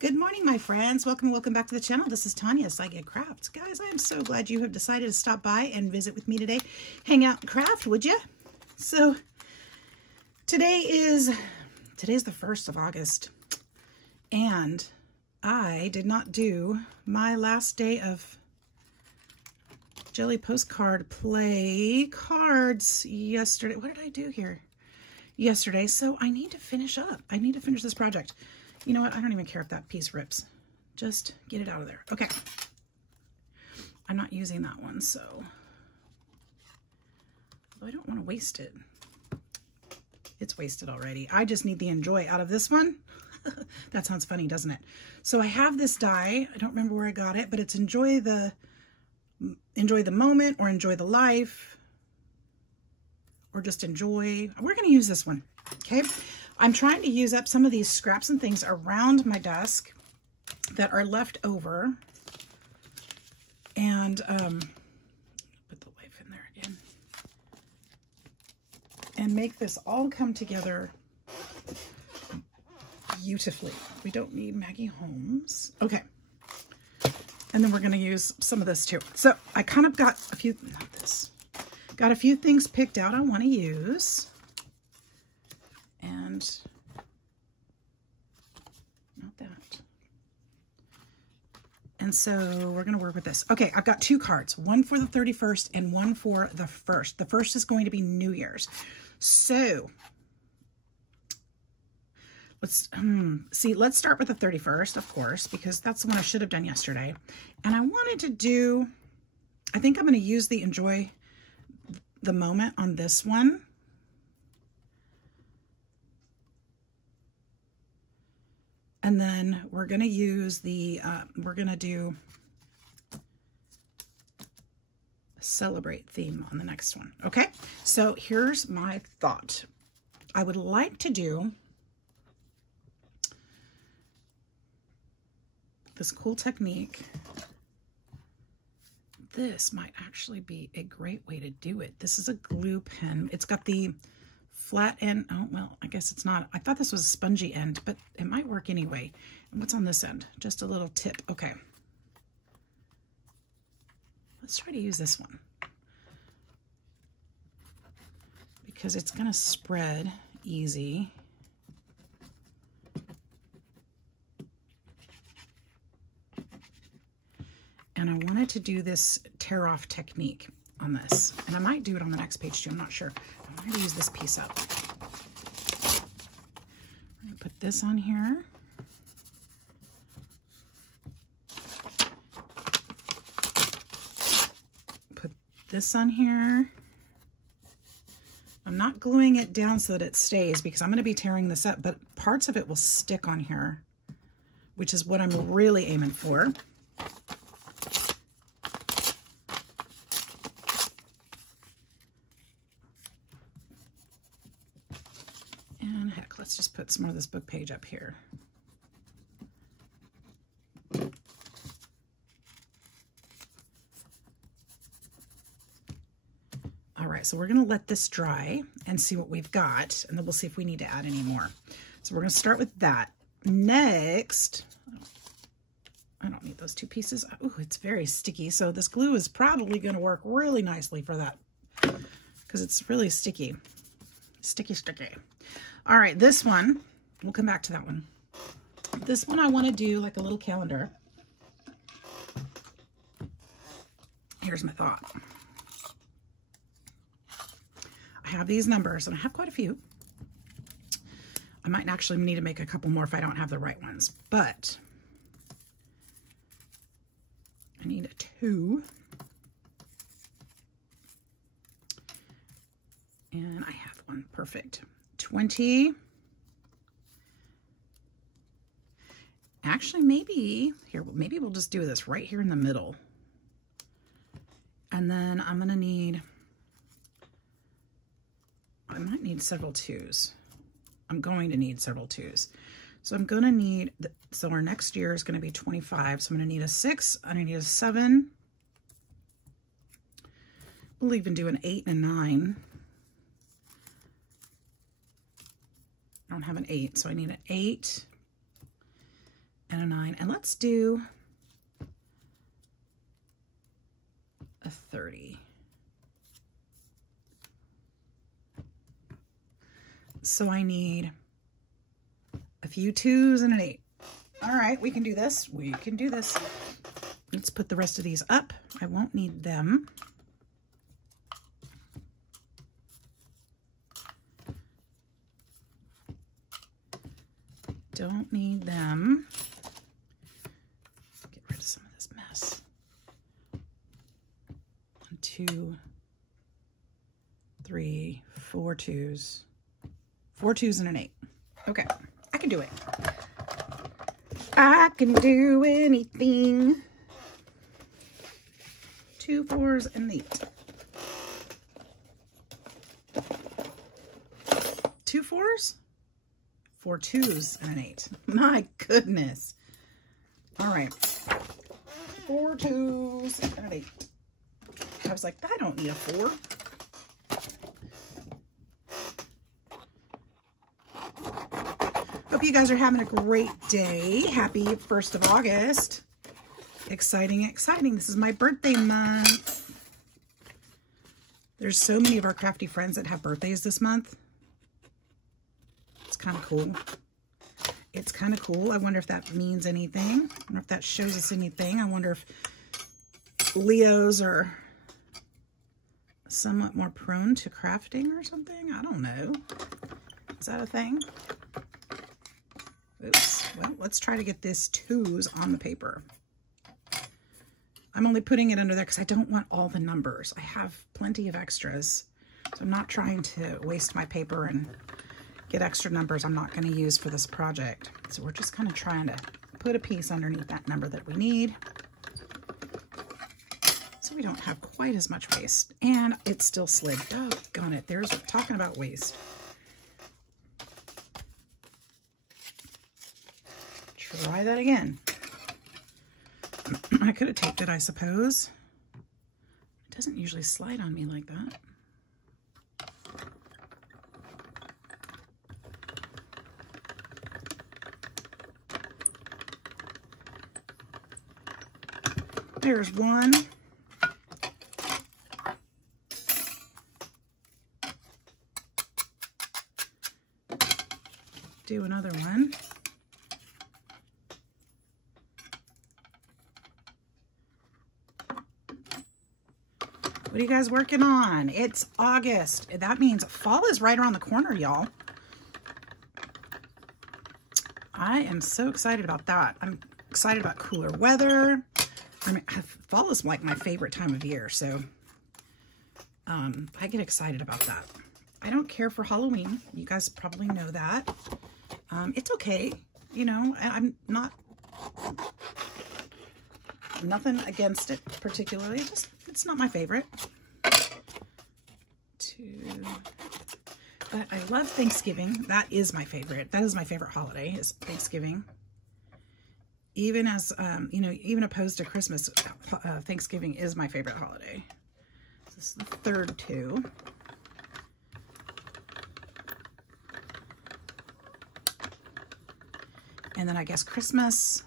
Good morning, my friends. Welcome back to the channel. This is Tanya, Sidegigcrafts. Guys, I am so glad you have decided to stop by and visit with me today. Hang out and craft, would you? So, today's the 1st of August, and I did not do my last day of Jelly Postcard Play cards yesterday. What did I do here? Yesterday, so I need to finish up. I need to finish this project. You know what? I don't even care if that piece rips. Just get it out of there. Okay. I'm not using that one, so I don't want to waste it. It's wasted already. I just need the enjoy out of this one. That sounds funny, doesn't it? So I have this die. I don't remember where I got it, but it's enjoy the moment, or enjoy the life, or just enjoy. We're going to use this one. Okay. I'm trying to use up some of these scraps and things around my desk that are left over, and put the life in there again and make this all come together beautifully. We don't need Maggie Holmes. Okay. And then we're going to use some of this too. So I kind of got a few, got a few things picked out I want to use. And not that. And so we're going to work with this. Okay, I've got two cards, one for the 31st and one for the 1st. The 1st is going to be New Year's. So let's let's start with the 31st, of course, because that's the one I should have done yesterday. And I wanted to do, I think I'm going to use the enjoy the moment on this one. And then we're going to use the, we're going to do celebrate theme on the next one. Okay, so here's my thought. I would like to do this cool technique. This might actually be a great way to do it. This is a glue pen. It's got the flat end. Oh, well, I guess it's not. I thought this was a spongy end, but it might work anyway. And what's on this end? Just a little tip. Okay. Let's try to use this one, because it's going to spread easy. And I wanted to do this tear off technique on this, and I might do it on the next page too. I'm not sure. I'm going to use this piece up. I'm going to put this on here. Put this on here. I'm not gluing it down so that it stays, because I'm going to be tearing this up, but parts of it will stick on here, which is what I'm really aiming for. Let's just put some more of this book page up here. All right, so we're going to let this dry and see what we've got, and then we'll see if we need to add any more. So we're going to start with that. Next, I don't need those two pieces. Oh, it's very sticky, so this glue is probably going to work really nicely for that, because it's really sticky. Sticky. All right, this one, we'll come back to that one. This one I want to do like a little calendar. Here's my thought. I have these numbers, and I have quite a few. I might actually need to make a couple more if I don't have the right ones, but I need a 2. And I have one. Perfect. 20. Actually, maybe we'll just do this right here in the middle. And then I'm going to need, I might need several 2s. I'm going to need several 2s. So I'm going to need, so our next year is going to be 25. So I'm going to need a 6. I'm going to need a 7. We'll even do an 8 and a 9. I don't have an 8, so I need an 8. and a 9. And let's do a 30. So I need a few 2s and an 8. All right, we can do this. We can do this. Let's put the rest of these up. I won't need them. Don't need them. Get rid of some of this mess. 1, 2, 3, 4 2s. 4 2s and an 8. Okay, I can do it. I can do anything. 2 4s and 8. 2 4s? 4 2s and an 8. My goodness. All right. 4 2s and an 8. I was like, I don't need a 4. Hope you guys are having a great day. Happy 1st of August. Exciting, exciting. This is my birthday month. There's so many of our crafty friends that have birthdays this month. It's kind of cool. It's kind of cool. I wonder if that means anything. I wonder if that shows us anything. I wonder if Leos are somewhat more prone to crafting or something. I don't know. Is that a thing? Oops. Well, let's try to get this 2s on the paper. I'm only putting it under there because I don't want all the numbers. I have plenty of extras. So I'm not trying to waste my paper and get extra numbers I'm not going to use for this project. So we're just kind of trying to put a piece underneath that number that we need, so we don't have quite as much waste. And it still slid. Doggone it. There's talking about waste. Try that again. I could have taped it, I suppose. It doesn't usually slide on me like that. There's one. Do another one. What are you guys working on? It's August. That means fall is right around the corner, y'all. I am so excited about that. I'm excited about cooler weather. I mean, fall is like my favorite time of year, so I get excited about that. I don't care for Halloween. You guys probably know that. It's okay. You know, I'm not, nothing against it particularly. Just, it's not my favorite. But I love Thanksgiving. That is my favorite. That is my favorite holiday, is Thanksgiving. Even as, you know, even opposed to Christmas, Thanksgiving is my favorite holiday. This is the third 2. And then I guess Christmas.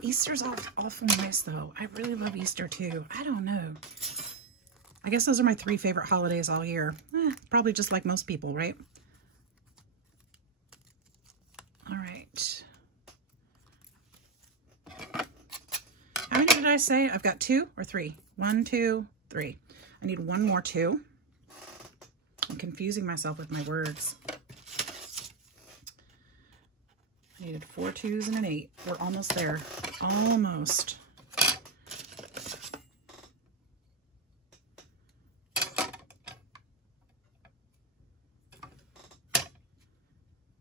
Easter's awful nice, though. I really love Easter, too. I don't know. I guess those are my 3 favorite holidays all year. Probably just like most people, right? All right. How many did I say? I've got 2 or 3? 1, 2, 3. I need one more 2. I'm confusing myself with my words. I needed 4 2s and an 8. We're almost there. Almost.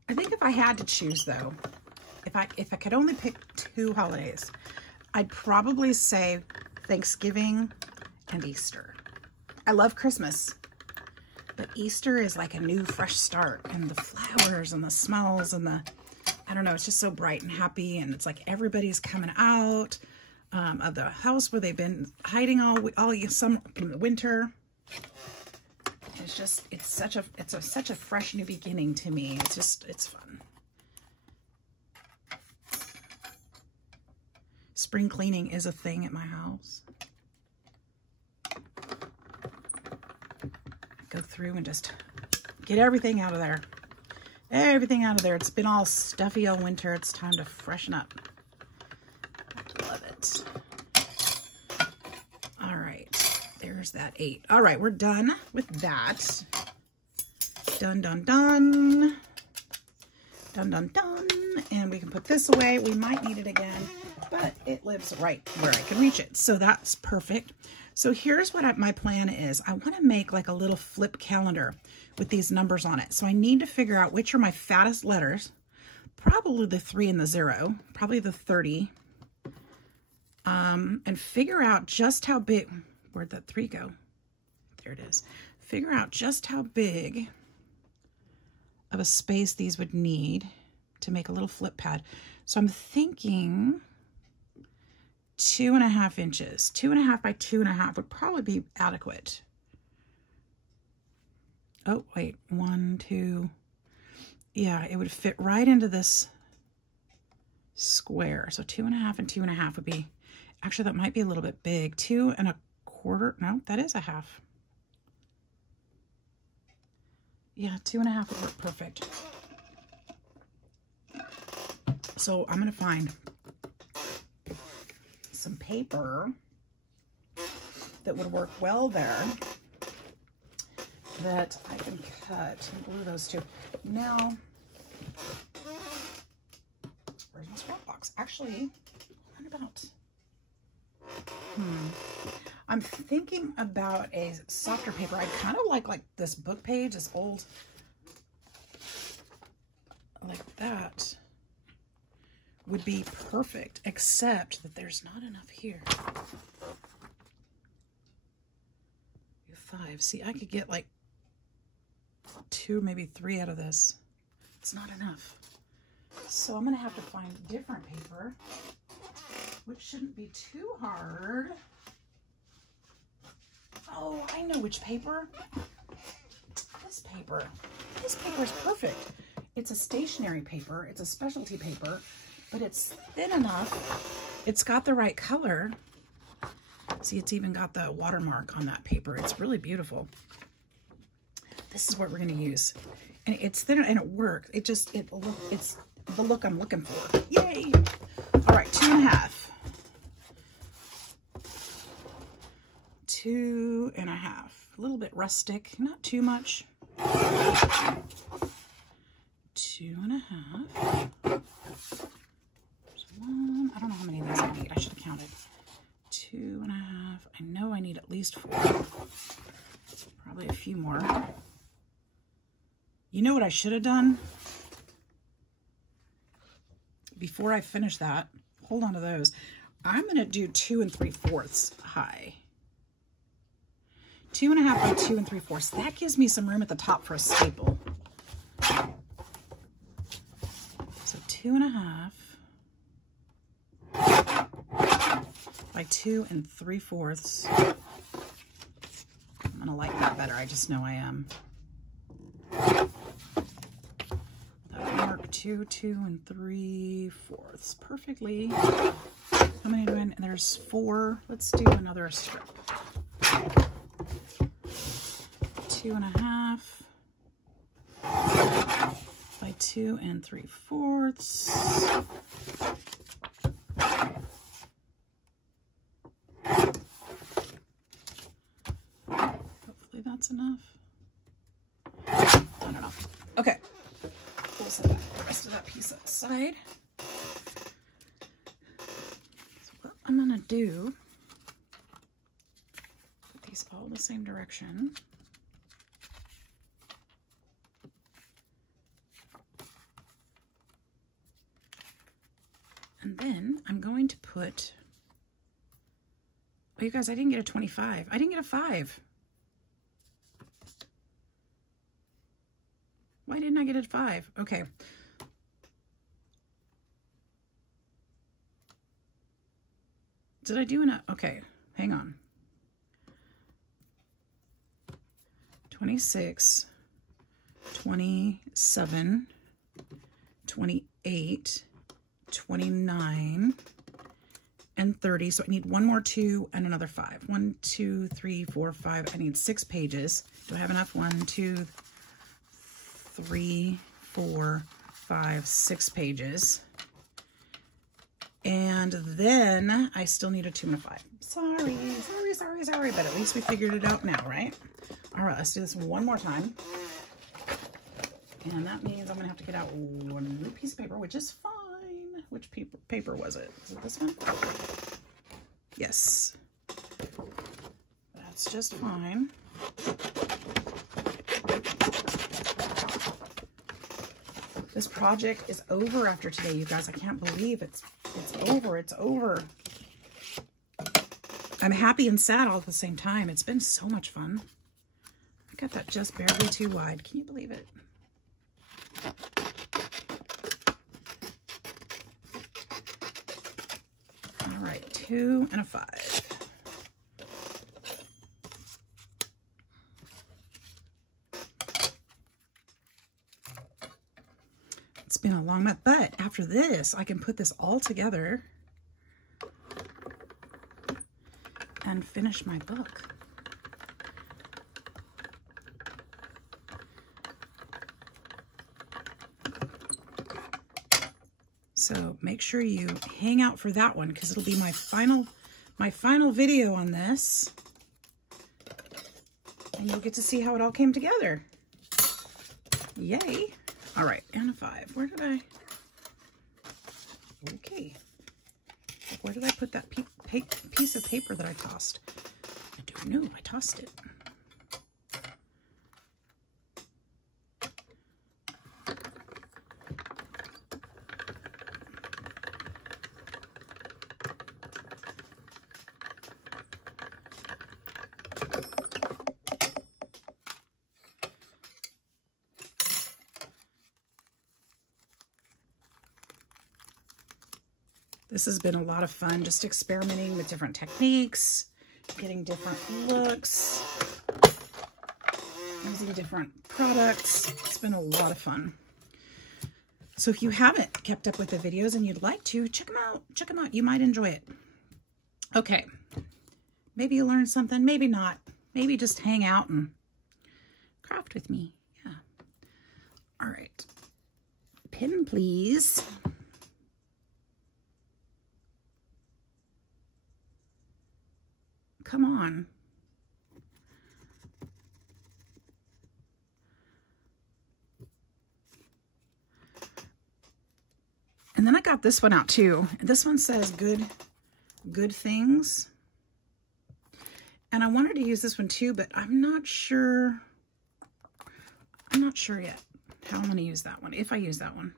I think if I had to choose, though, if I could only pick 2 holidays, I'd probably say Thanksgiving and Easter. I love Christmas, but Easter is like a new, fresh start, and the flowers and the smells and the, I don't know, it's just so bright and happy, and it's like everybody's coming out of the house where they've been hiding all summer, winter. It's just, it's such a fresh new beginning to me. It's just, it's fun. Spring cleaning is a thing at my house. Go through and just get everything out of there. Everything out of there. It's been all stuffy all winter. It's time to freshen up. Love it. All right. There's that 8. All right, we're done with that. Done, done, done. Done, done, done. And we can put this away. We might need it again, but it lives right where I can reach it. So that's perfect. So here's what my plan is. I want to make like a little flip calendar with these numbers on it. So I need to figure out which are my fattest letters. Probably the 3 and the 0. Probably the 30. And figure out just how big. Where'd that 3 go? There it is. Figure out just how big of a space these would need to make a little flip pad. So I'm thinking 2.5 inches. 2.5 by 2.5 would probably be adequate. Oh, wait, 1, 2. Yeah, it would fit right into this square. So 2.5 and 2.5 would be, actually that might be a little bit big. 2.25, no, that is a half. Yeah, 2.5 would work perfect. So I'm gonna find some paper that would work well there that I can cut and glue those two. Now, where's my scrap box? Actually, what about, I'm thinking about a softer paper. I kind of like this book page, this old, like that would be perfect, except that there's not enough here. 5. See, I could get like 2, maybe 3 out of this. It's not enough. So I'm gonna have to find different paper, which shouldn't be too hard. Oh, I know which paper. This paper. This paper is perfect. It's a stationery paper. It's a specialty paper, but it's thin enough. It's got the right color. See, it's even got the watermark on that paper. It's really beautiful. This is what we're going to use. And it's thinner and it works. It's the look I'm looking for. Yay! All right, 2.5. 2.5. A little bit rustic, not too much. 2.5. There's 1. I don't know how many of these I need. I should have counted. 2.5. I know I need at least 4. Probably a few more. You know what I should have done? Before I finish that, hold on to those. I'm going to do 2 3/4 high. 2.5 by 2 3/4. That gives me some room at the top for a staple. So 2.5 by 2 3/4. I'm gonna like that better. I just know I am. That'll mark 2 3/4 perfectly. How many do I? And there's 4. Let's do another strip. 2.5 by 2 3/4. Hopefully that's enough. I don't know. Okay, we'll set the rest of that piece aside. So what I'm gonna do, put these all the same direction. And then I'm going to put, oh, you guys, I didn't get a 25. I didn't get a 5. Why didn't I get a 5? Okay. Did I do enough? Okay, hang on. 26, 27, 28, 29, and 30. So I need one more 2 and another 5. 1, 2, 3, 4, 5. I need 6 pages. Do I have enough? 1, 2, 3, 4, 5, 6 pages. And then I still need a 2 and a 5. Sorry, but at least we figured it out now, right? All right, let's do this one more time. And that means I'm gonna have to get out one new piece of paper, which is fine. Which paper was it? Is it this one? Yes. That's just fine. This project is over after today, you guys. I can't believe it's over. It's over. I'm happy and sad all at the same time. It's been so much fun. I got that just barely too wide. Can you believe it? All right, 2 and a 5. It's been a long month, but after this, I can put this all together and finish my book. So make sure you hang out for that one because it'll be my final video on this. And you'll get to see how it all came together. Yay. All right, and a 5. Where did I? Okay. Where did I put that piece of paper that I tossed? I don't know. I tossed it. This has been a lot of fun, just experimenting with different techniques, getting different looks, using different products. It's been a lot of fun. So if you haven't kept up with the videos and you'd like to, check them out. Check them out. You might enjoy it. Okay. Maybe you learned something, maybe not. Maybe just hang out and craft with me. Yeah. All right. Pen, please. Come on. And then I got this one out too. This one says good things. And I wanted to use this one too, but I'm not sure. I'm not sure yet how I'm going to use that one, if I use that one.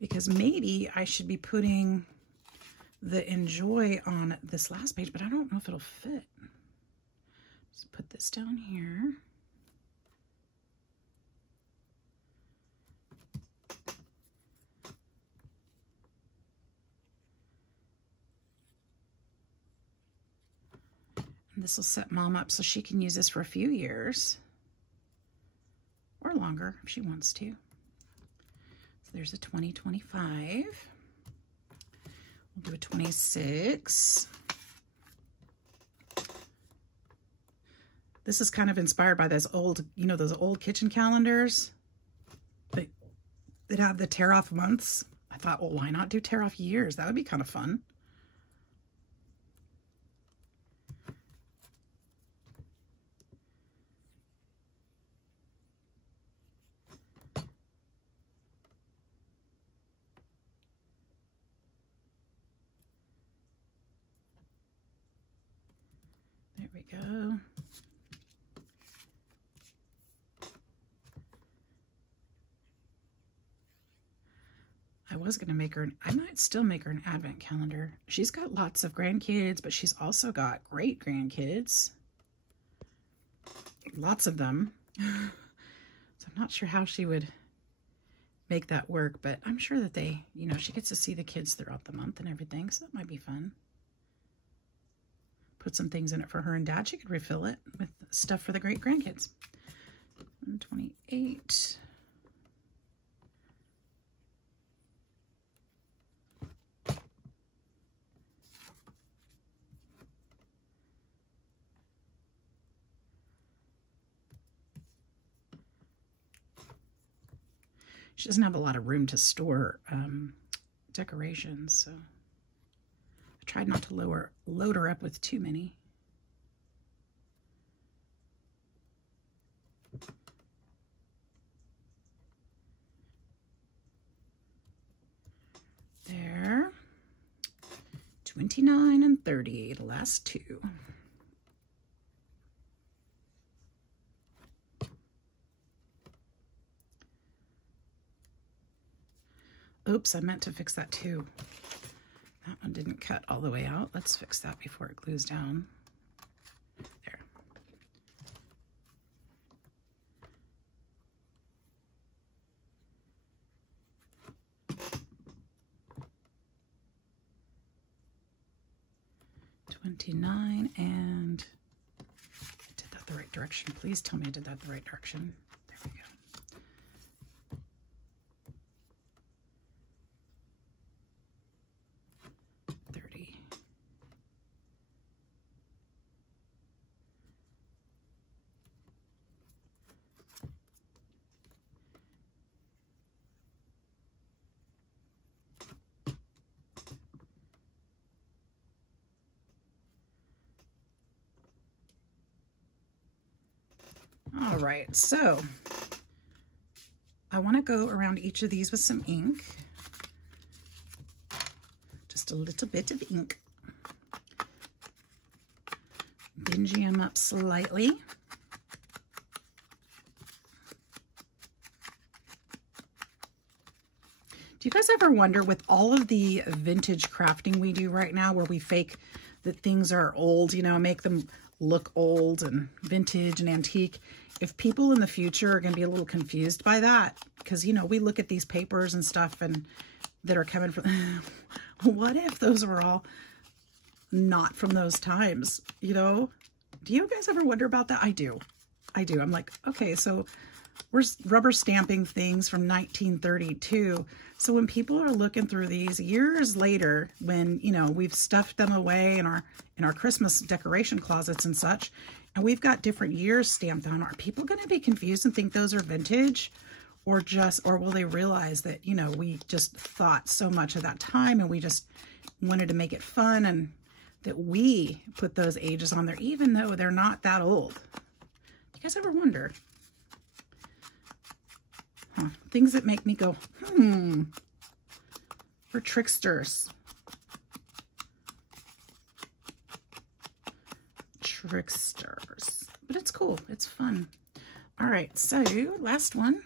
Because maybe I should be putting the enjoy on this last page, but I don't know if it'll fit. Just put this down here. And this will set Mom up so she can use this for a few years or longer if she wants to. So there's a 2025. We'll do a 26. This is kind of inspired by those old, you know, those old kitchen calendars that have the tear off months. I thought, well, why not do tear off years? That would be kind of fun. There we go. I was going to make her, I might still make her an advent calendar. She's got lots of grandkids, but she's also got great grandkids. Lots of them. So I'm not sure how she would make that work, but I'm sure that they, you know, she gets to see the kids throughout the month and everything, so that might be fun. Put some things in it for her and Dad. She could refill it with stuff for the great grandkids. 128. She doesn't have a lot of room to store decorations, so I tried not to load her up with too many. There. 29 and 30, the last two. Oops, I meant to fix that too. That one didn't cut all the way out. Let's fix that before it glues down. There. $29, and I did that the right direction. Please tell me I did that the right direction. There we go. All right, so I want to go around each of these with some ink. Just a little bit of ink. Dingy them up slightly. Do you guys ever wonder, with all of the vintage crafting we do right now, where we fake that things are old, you know, make them look old and vintage and antique, if people in the future are going to be a little confused by that? Because, you know, we look at these papers and stuff and that are coming from, what if those were all not from those times, you know? Do you guys ever wonder about that? I do. I'm like, okay, so we're rubber stamping things from 1932. So when people are looking through these years later, when, you know, we've stuffed them away in our Christmas decoration closets and such, and we've got different years stamped on, are people going to be confused and think those are vintage? Or will they realize that, you know, we just thought so much of that time and we just wanted to make it fun, and that we put those ages on there, even though they're not that old? You guys ever wonder? Huh. Things that make me go, We're tricksters. Tricksters. But it's cool. It's fun. All right, so last one.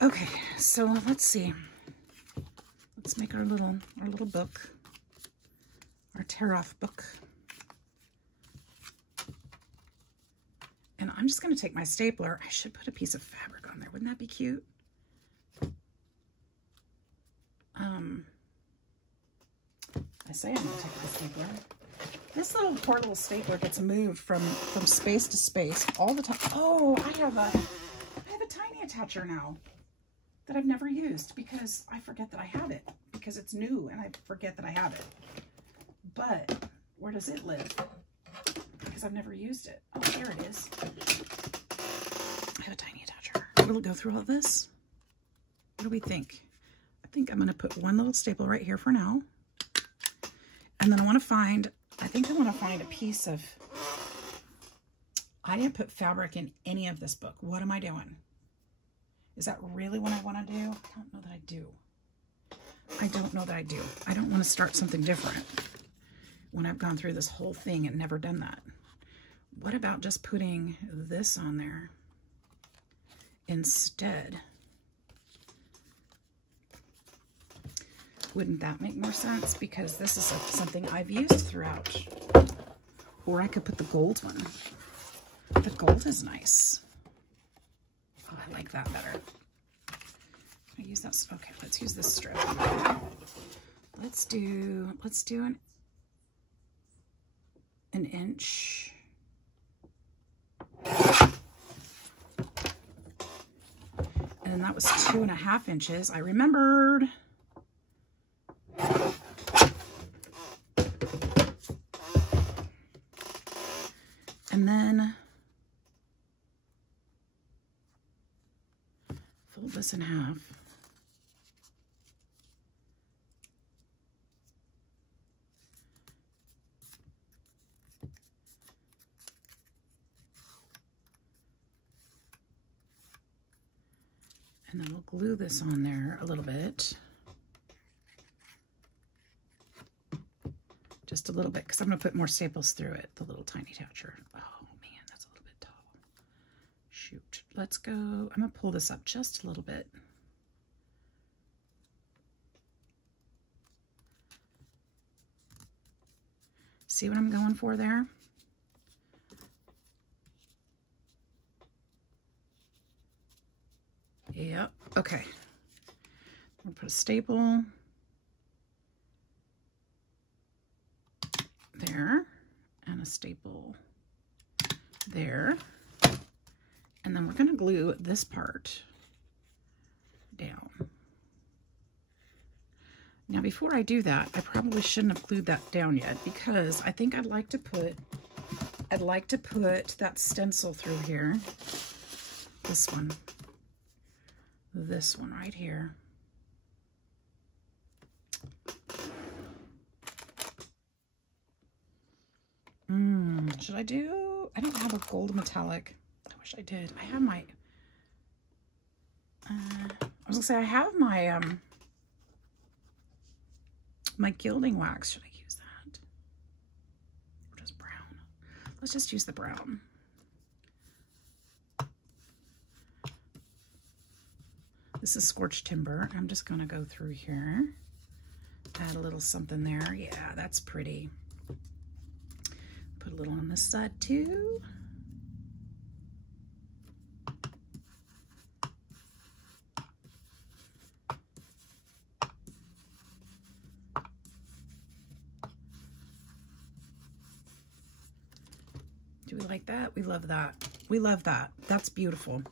Okay, so let's see. Let's make our little book, our tear-off book. And I'm just going to take my stapler. I should put a piece of fabric on there. Wouldn't that be cute? I say I'm going to take my stapler. This little portable stapler gets moved from space to space all the time. Oh, I have a tiny attacher now that I've never used because I forget that I have it, because it's new and I forget that I have it. But where does it live? Because I've never used it. Oh, here it is. I have a tiny attacher. Will it go through all this? What do we think? I think I'm going to put one little staple right here for now. And then I want to find a piece of, I didn't put fabric in any of this book. What am I doing? Is that really what I want to do? I don't know that I do. I don't know that I do. I don't want to start something different when I've gone through this whole thing and never done that. What about just putting this on there instead? Wouldn't that make more sense? Because this is something I've used throughout. Or I could put the gold one. The gold is nice. Oh, I like that better. I use that. Okay, let's use this strip. Let's do an inch. then that was 2.5 inches. I remembered. And then fold this in half. And then we'll glue this on there a little bit. Just a little bit, because I'm going to put more staples through it, the little tiny attacher. Oh man, that's a little bit tall. Shoot. Let's go. I'm going to pull this up just a little bit. See what I'm going for there? Yep. Okay. We'll put a staple there and a staple there. And then we're going to glue this part down. Now, before I do that, I probably shouldn't have glued that down yet, because I think I'd like to put that stencil through here. This one right here. Should I do? I don't have a gold metallic. I wish I did. I have my. I was gonna say I have my my gilding wax. Should I use that? Or just brown? Let's just use the brown. This is scorched timber. I'm just gonna go through here, add a little something there. Yeah, that's pretty. Put a little on this side too. Do we like that? We love that. We love that. That's beautiful.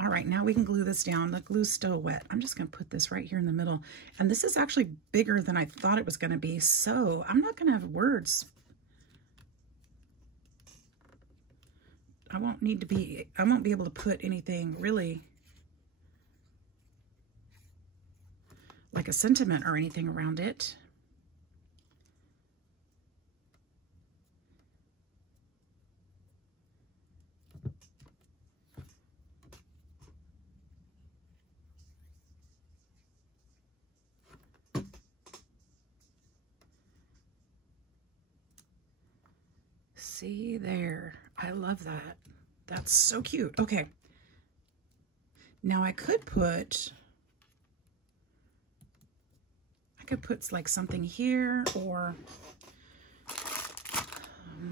All right, now we can glue this down. The glue's still wet. I'm just gonna put this right here in the middle. And this is actually bigger than I thought it was gonna be, so I'm not gonna have words. I won't be able to put anything really like a sentiment or anything around it. See there. I love that. That's so cute. Okay. Now I could put like something here, or let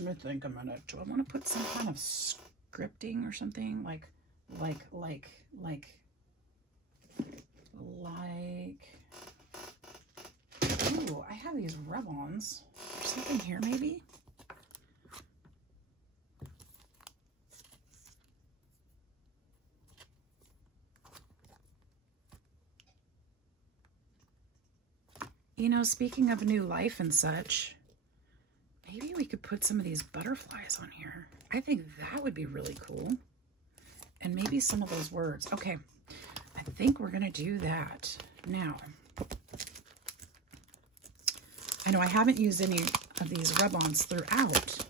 me think a minute. Do I want to put some kind of scripting or something like ooh, I have these rub-ons. Something here maybe? You know, speaking of new life and such, maybe we could put some of these butterflies on here. I think that would be really cool. And maybe some of those words. Okay, I think we're gonna do that. Now, I know I haven't used any of these rub-ons throughout,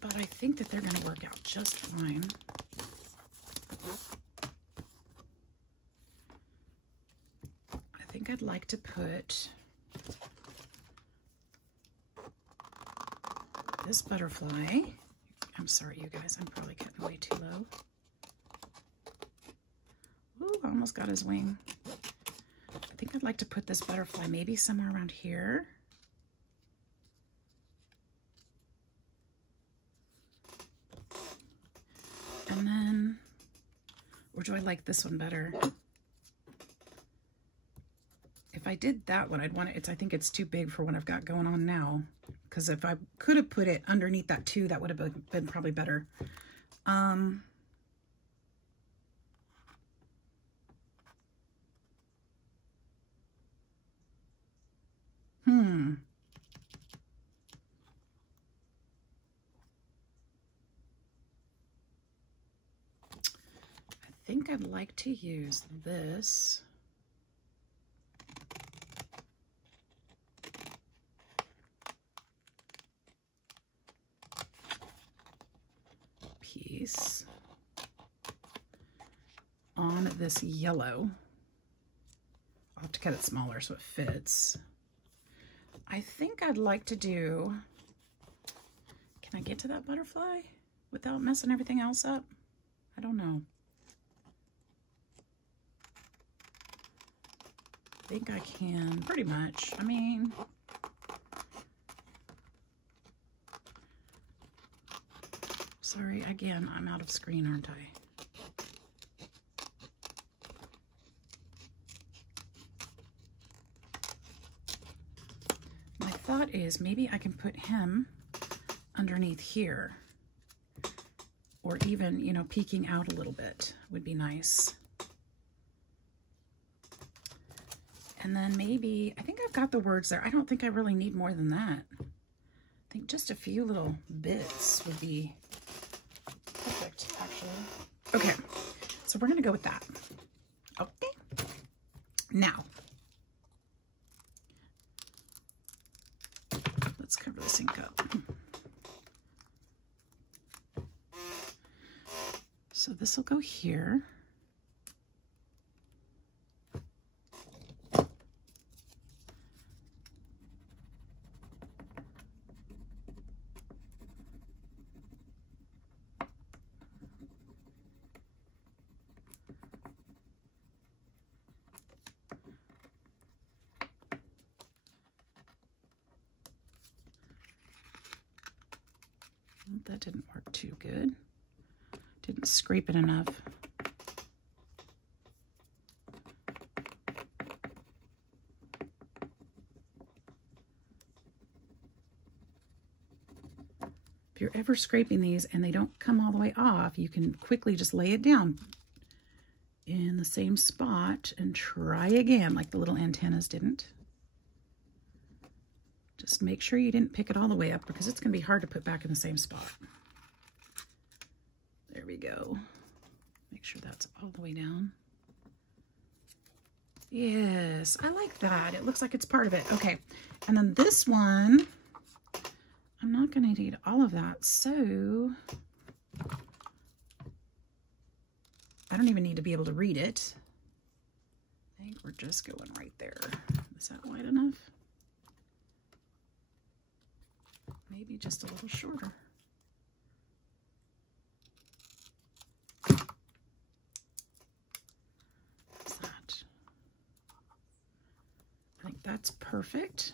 but I think that they're gonna work out just fine. I think I'd like to put this butterfly. I'm sorry, you guys, I'm probably getting way too low. Ooh, I almost got his wing. I think I'd like to put this butterfly maybe somewhere around here. And then, or do I like this one better? if I did that one, I'd want it, I think it's too big for what I've got going on now. Because if I could have put it underneath that too, that would have been probably better. I think I'd like to use this. Piece on this yellow. I'll have to cut it smaller so it fits. I think I'd like to do, can I get to that butterfly without messing everything else up? I don't know. I think I can pretty much. I mean, sorry, again, I'm out of screen, aren't I? My thought is maybe I can put him underneath here, or even, you know, peeking out a little bit would be nice. And then maybe, I think I've got the words there. I don't think I really need more than that. I think just a few little bits would be perfect, actually. Okay, so we're gonna go with that. Okay, now, let's cover this ink up. So this will go here. That didn't work too good. Didn't scrape it enough. If you're ever scraping these and they don't come all the way off, you can quickly just lay it down in the same spot and try again, like the little antennas didn't. Just make sure you didn't pick it all the way up, because it's going to be hard to put back in the same spot. There we go. Make sure that's all the way down. Yes, I like that. It looks like it's part of it. Okay, and then this one, I'm not going to need all of that, so I don't even need to be able to read it. I think we're just going right there. Is that wide enough? Maybe just a little shorter. What's that? I think that's perfect.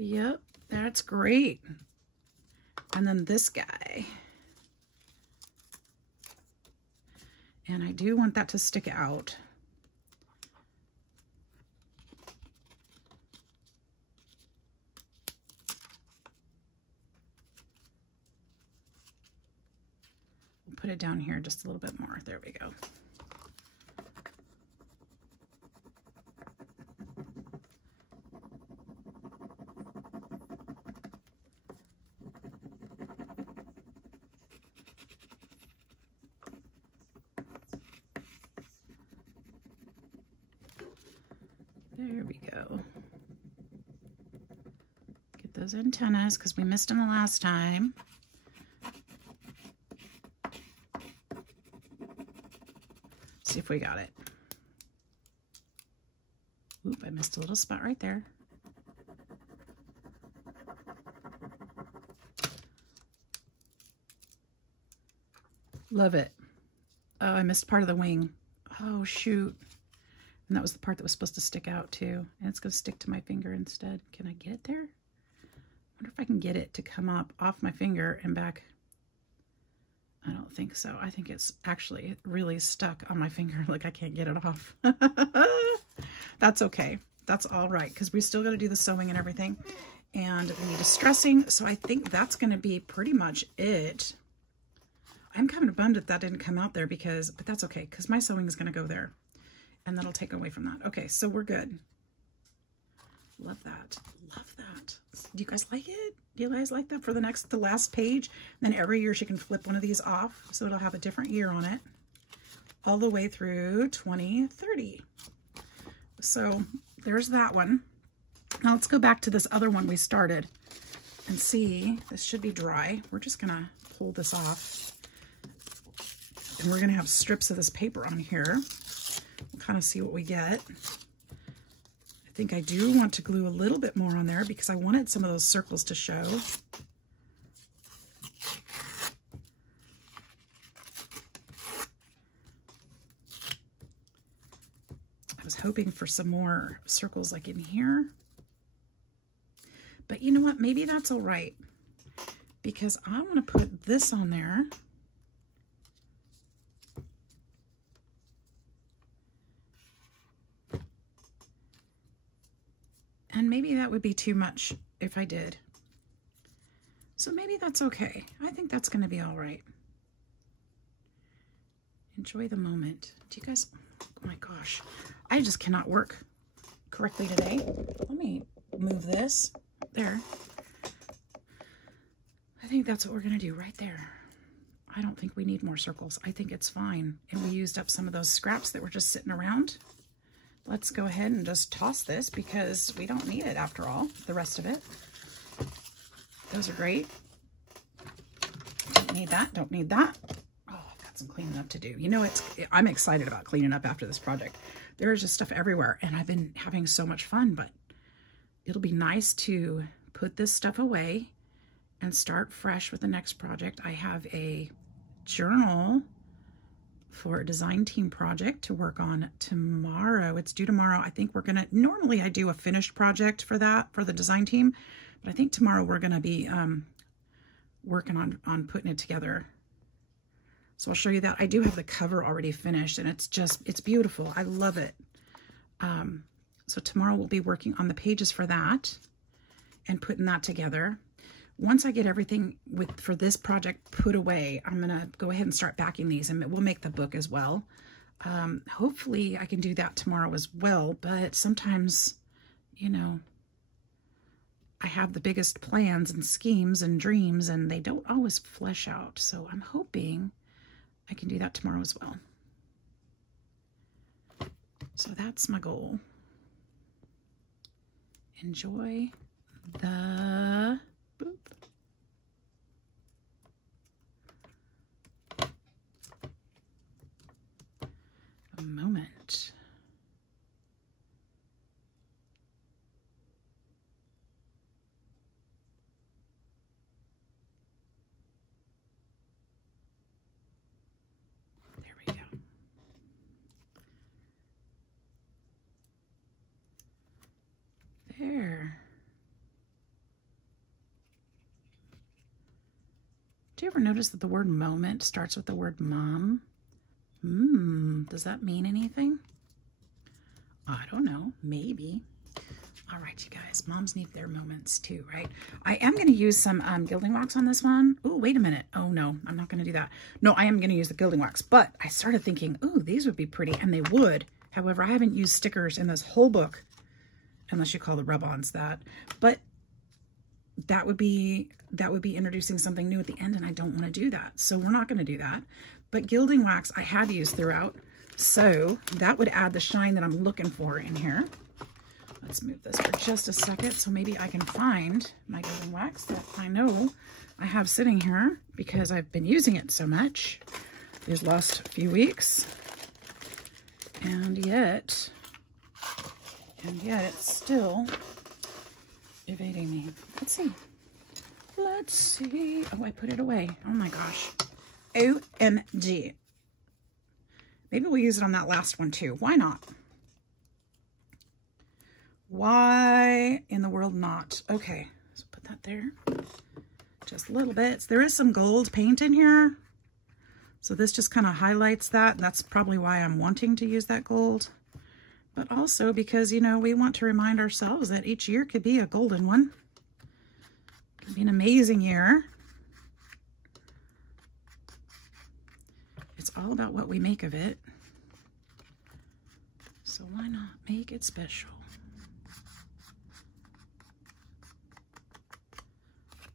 Yep, that's great. And then this guy. And I do want that to stick out. We'll put it down here just a little bit more. There we go. There we go. Get those antennas because we missed them the last time. See if we got it. Oop, I missed a little spot right there. Love it. Oh, I missed part of the wing. Oh, shoot. And that was the part that was supposed to stick out too. And it's going to stick to my finger instead. Can I get it there? I wonder if I can get it to come up off my finger and back. I don't think so. I think it's actually really stuck on my finger. Like I can't get it off. That's okay. That's all right. Because we still got to do the sewing and everything. And we need distressing. So I think that's going to be pretty much it. I'm kind of bummed that didn't come out there but that's okay. Because my sewing is going to go there. And that'll take away from that. Okay, so we're good. Love that. Love that. Do you guys like it? Do you guys like that for the last page? And then every year she can flip one of these off. So it'll have a different year on it. All the way through 2030. So there's that one. Now let's go back to this other one we started and see. This should be dry. We're just going to pull this off. And we're going to have strips of this paper on here. We'll kind of see what we get. I think I do want to glue a little bit more on there because I wanted some of those circles to show. I was hoping for some more circles like in here. But you know what? Maybe that's all right because I want to put this on there. And maybe that would be too much if I did. So maybe that's okay. I think that's going to be all right. Enjoy the moment. Do you guys, oh my gosh, I just cannot work correctly today. Let me move this. There. I think that's what we're going to do right there. I don't think we need more circles. I think it's fine. And we used up some of those scraps that were just sitting around. Let's go ahead and just toss this because we don't need it after all, the rest of it. Those are great. Don't need that, don't need that. Oh, I've got some cleaning up to do. You know, I'm excited about cleaning up after this project. There's just stuff everywhere and I've been having so much fun, but it'll be nice to put this stuff away and start fresh with the next project. I have a journal for a design team project to work on tomorrow. It's due tomorrow. I think we're gonna, normally I do a finished project for that, for the design team, but I think tomorrow we're gonna be working on putting it together. So I'll show you that. I do have the cover already finished and it's beautiful. I love it. So tomorrow we'll be working on the pages for that and putting that together. Once I get everything for this project put away, I'm going to go ahead and start backing these and we'll make the book as well. Hopefully I can do that tomorrow as well, but sometimes, you know, I have the biggest plans and schemes and dreams and they don't always flesh out. So I'm hoping I can do that tomorrow as well. So that's my goal. Enjoy the boop. A moment. There we go. There. Do you ever notice that the word moment starts with the word mom? Does that mean anything? I don't know. Maybe. All right, you guys. Moms need their moments too, right? I am going to use some gilding wax on this one. Oh, wait a minute. Oh, no. I'm not going to do that. No, I am going to use the gilding wax. But I started thinking, oh, these would be pretty. And they would. However, I haven't used stickers in this whole book. Unless you call the rub-ons that. But that would be introducing something new at the end, and I don't want to do that. So we're not going to do that. But gilding wax I had used throughout. So that would add the shine that I'm looking for in here. Let's move this for just a second so maybe I can find my gilding wax that I know I have sitting here because I've been using it so much these last few weeks. And yet it's still evading me. Let's see. Let's see. Oh, I put it away. Oh my gosh. OMG. Maybe we'll use it on that last one too. Why not? Why in the world not? Okay, so put that there. Just little bits. There is some gold paint in here. So this just kind of highlights that. That's probably why I'm wanting to use that gold. But also because, you know, we want to remind ourselves that each year could be a golden one. It could be an amazing year. It's all about what we make of it. So why not make it special?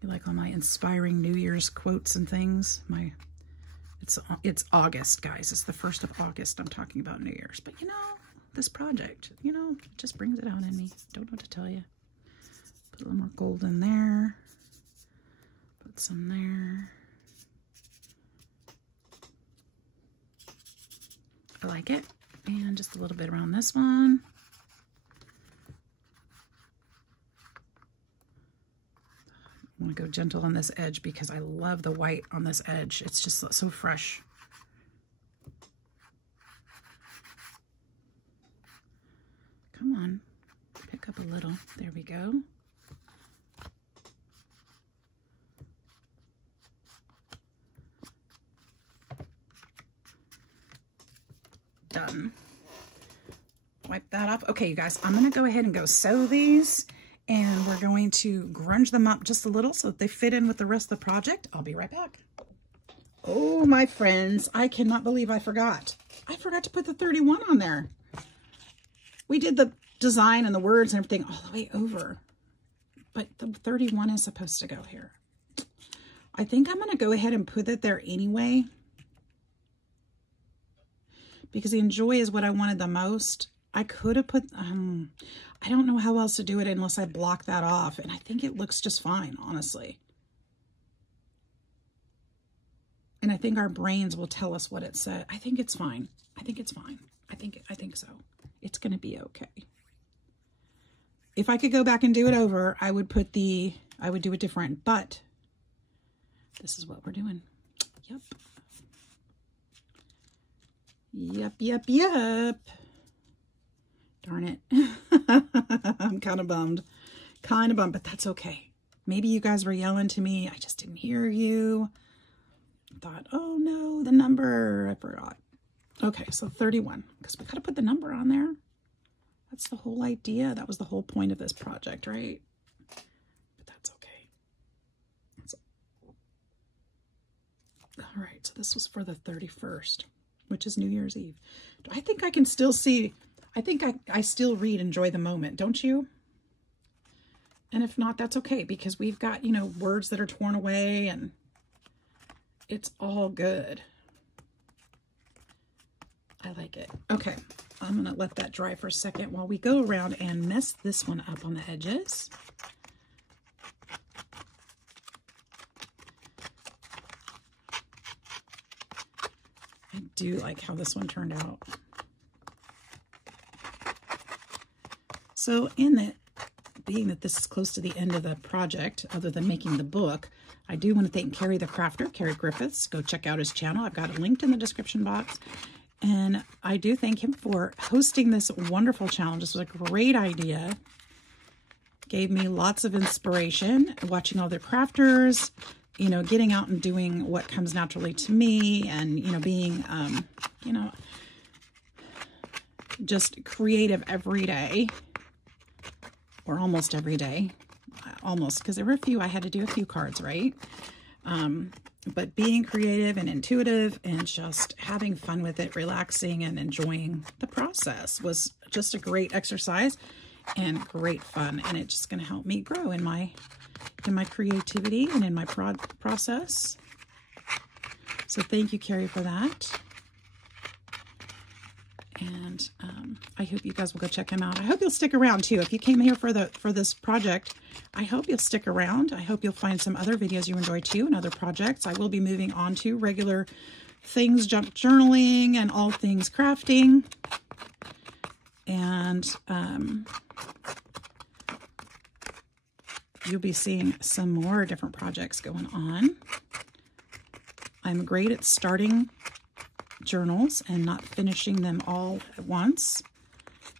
You like all my inspiring New Year's quotes and things? It's August, guys. It's the 1st of August. I'm talking about New Year's. But you know, this project, you know, it just brings it out in me. Don't know what to tell you. Put a little more gold in there. Put some there. I like it. And just a little bit around this one. I want to go gentle on this edge because I love the white on this edge. It's just so fresh. Come on, pick up a little. There we go. Done. Wipe that off. Okay, you guys, I'm going to go ahead and go sew these. And we're going to grunge them up just a little so that they fit in with the rest of the project. I'll be right back. Oh, my friends, I cannot believe I forgot. I forgot to put the 31 on there. We did the design and the words and everything all the way over. But the 31 is supposed to go here. I think I'm going to go ahead and put it there anyway. Because the enjoy is what I wanted the most. I could have put, I don't know how else to do it unless I block that off. And I think it looks just fine, honestly. And I think our brains will tell us what it said. I think it's fine. I think it's fine. I think so. It's going to be okay. If I could go back and do it over, I would do it different. But this is what we're doing. Yep. Yep. Darn it. I'm kind of bummed, but that's okay. Maybe you guys were yelling to me. I just didn't hear you. I thought, oh no, the number, I forgot. Okay, so 31, because we got to put the number on there. That's the whole idea. That was the whole point of this project, right? But that's okay. All right, so this was for the 31st, which is New Year's Eve. I think I can still see... I think I still read enjoy the moment, don't you? And if not, that's okay, because we've got, you know, words that are torn away and it's all good. I like it. Okay, I'm going to let that dry for a second while we go around and mess this one up on the edges. I do like how this one turned out. So being that this is close to the end of the project, other than making the book, I do want to thank Carrie the Crafter, Carrie Griffiths. Go check out his channel. I've got it linked in the description box. And I do thank him for hosting this wonderful challenge. This was a great idea. Gave me lots of inspiration, watching all the crafters, you know, getting out and doing what comes naturally to me, and, you know, being, you know, just creative every day. Or almost every day, almost, because there were a few, I had to do a few cards, right? But being creative and intuitive and just having fun with it, relaxing and enjoying the process was just a great exercise and great fun. And it's just going to help me grow in my creativity and in my process. So thank you, Carrie, for that. And I hope you guys will go check him out. I hope you'll stick around too. If you came here for this project, I hope you'll stick around. I hope you'll find some other videos you enjoy too and other projects. I will be moving on to regular things, junk journaling and all things crafting. And you'll be seeing some more different projects going on. I'm great at starting journals and not finishing them all at once.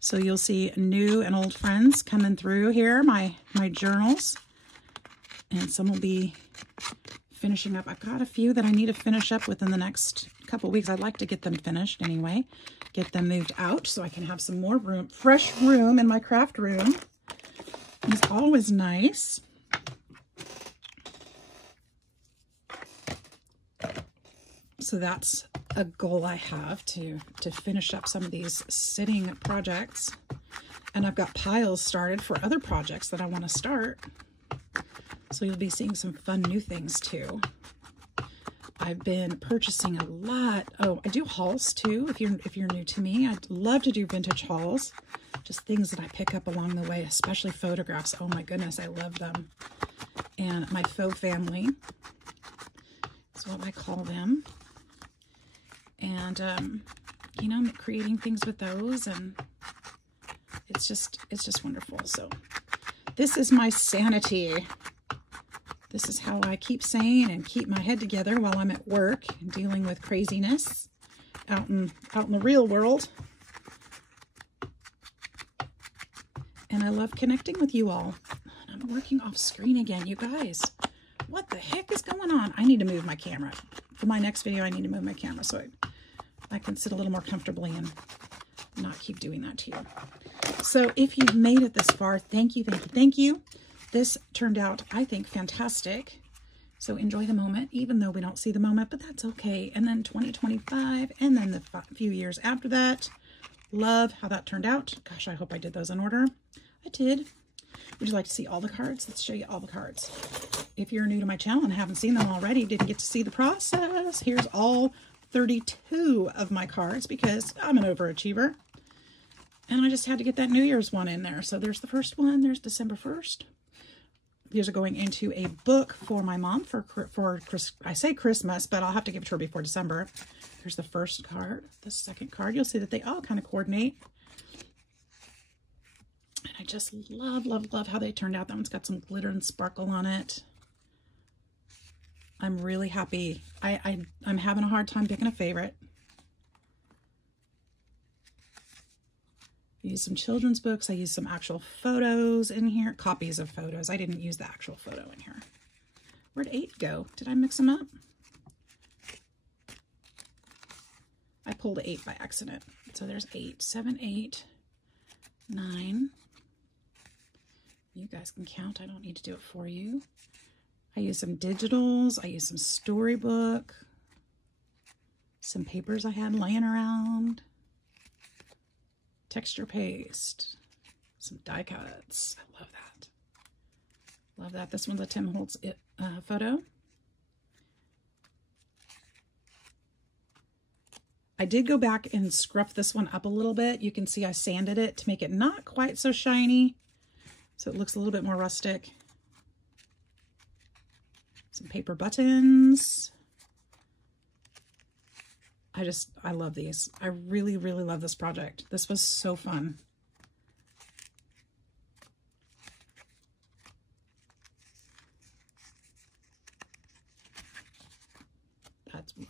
So you'll see new and old friends coming through here, my journals. And some will be finishing up. I've got a few that I need to finish up within the next couple weeks. I'd like to get them finished anyway. Get them moved out so I can have some more room, fresh room in my craft room. It's always nice. So that's a goal I have, to finish up some of these sitting projects. And I've got piles started for other projects that I want to start. So you'll be seeing some fun new things too. I've been purchasing a lot. Oh, I do hauls too. If you're new to me, I'd love to do vintage hauls. Just things that I pick up along the way, especially photographs. Oh my goodness, I love them. And my faux family is what I call them. And you know, I'm creating things with those, and it's just wonderful. So this is my sanity. This is how I keep sane and keep my head together while I'm at work and dealing with craziness out in the real world. And I love connecting with you all. I'm working off screen again, you guys. What the heck is going on? I need to move my camera. For my next video, I need to move my camera so I can sit a little more comfortably and not keep doing that to you. So if you've made it this far, thank you, thank you, thank you. This turned out, I think, fantastic. So enjoy the moment, even though we don't see the moment, but that's okay. And then 2025, and then the few years after that. Love how that turned out. Gosh, I hope I did those in order. I did. Would you like to see all the cards? Let's show you all the cards. If you're new to my channel and haven't seen them already, didn't get to see the process, here's all 32 of my cards because I'm an overachiever. And I just had to get that New Year's one in there. So there's the first one. There's December 1st. These are going into a book for my mom for I say Christmas, but I'll have to give it to her before December. Here's the first card, the second card. You'll see that they all kind of coordinate. And I just love, love, love how they turned out. That one's got some glitter and sparkle on it. I'm really happy. I'm having a hard time picking a favorite. I used some children's books. I used some actual photos in here, copies of photos. I didn't use the actual photo in here. Where'd 8 go? Did I mix them up? I pulled 8 by accident. So there's 8, 7, 8, 9. You guys can count. I don't need to do it for you. I used some digitals. I used some storybook. Some papers I had laying around. Texture paste, some die cuts. I love that. Love that. This one's a Tim Holtz photo. I did go back and scruff this one up a little bit. You can see I sanded it to make it not quite so shiny, so it looks a little bit more rustic. Some paper buttons. I love these. I really, really love this project. This was so fun.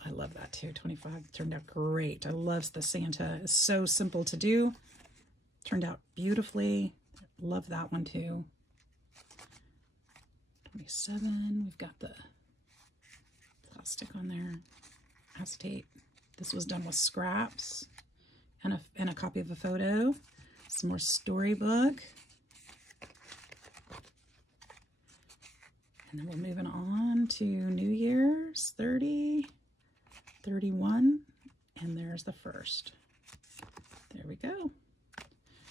I love that too. 25 turned out great. I love the Santa. It's so simple to do. Turned out beautifully. Love that one too. 27. We've got the plastic on there. Acetate. This was done with scraps and a copy of a photo. Some more storybook. And then we're moving on to New Year's, 30, 31, and there's the first. There we go.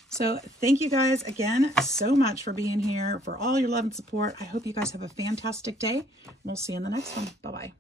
So thank you guys again so much for being here, for all your love and support. I hope you guys have a fantastic day. We'll see you in the next one. Bye-bye.